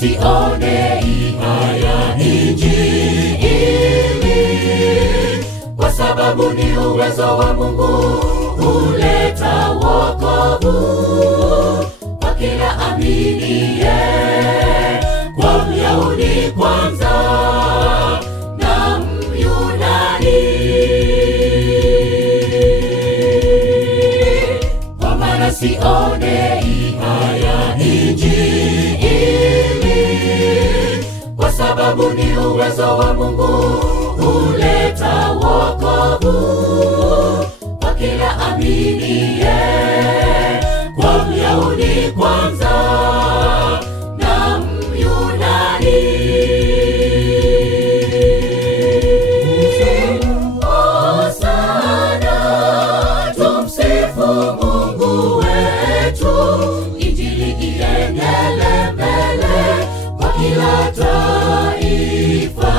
sione haya Injili, kwa sababu ni uwezo wa Mungu huleta wokovu kwa kila aminiye, kwa Myahudi kwanza na Myunani. Kwa maana sione haya Injili, kwa sababu ni uwezo wa Mungu huleta wokovu kwa kila aminiye, kwa Myahudi kwanza na Myunani. Hosana, tumsifu Mungu wetu, Injili iendelee mbele kwa kila taifa.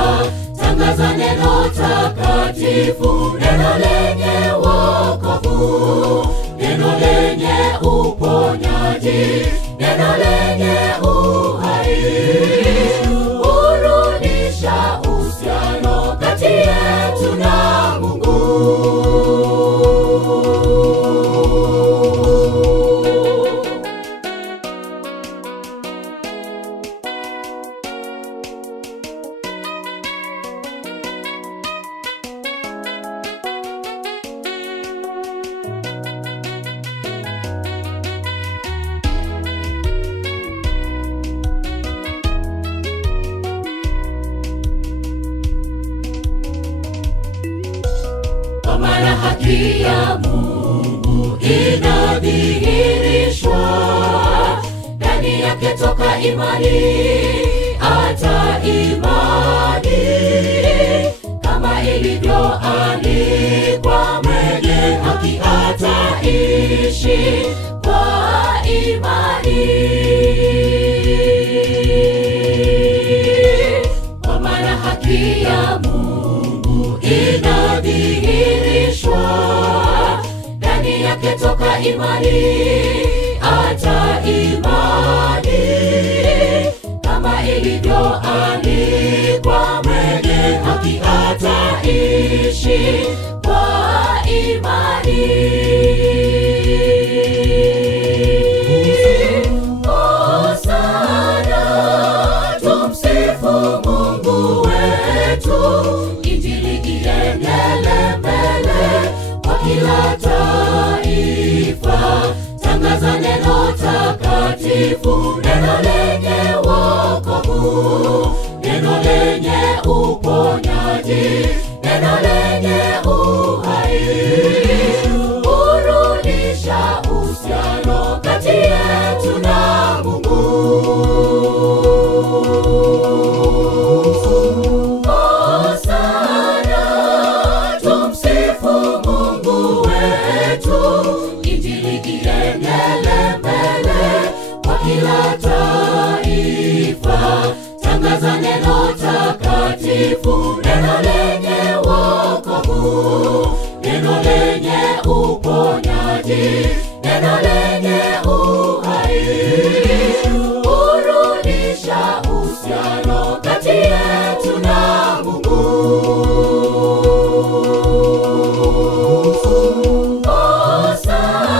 Tangaza neno takatifu, neno lenye wokovu, neno lenye uponyaji, neno lenye uhai. Urudisha uhusiano kati yetu na Mungu. Kwa maana haki ya Mungu inadhihirishwa, ndani yake toka imani hata imani, kama ilivyoandikwa, mwenye haki ataishi kwa imani. Kwa maana haki ya Mungu inadhihirishwa, ndani yake toka imani hata imani, kama ilivyoandikwa, mwenye haki ataishi kwa imani. Hosana, tumsifu Mungu wetu, Injili iendelee mbele kwa kila taifa. Tangaza neno takatifu, neno lenye wokovu, neno lenye uponyaji, neno lenye uhai. Urudisha uhusiano kati yetu na Mungu. Hosana, tumsifu Mungu wetu, Injili iendelee mbele kwa kila taifa. Tangaza neno takatifu, neno lenye wokovu, neno lenye uponyaji, neno lenye uhai. Urudisha uhusiano kati yetu na Mungu.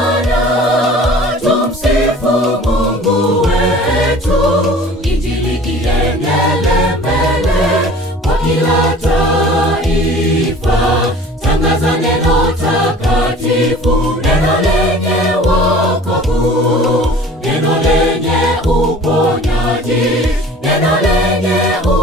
Hosana, tumsifu Mungu wetu, Injili iendelee mbele kwa kila taifa. Tangaza neno takatifu, neno lenye wokovu, neno lenye uponyaji, neno lenye uhai.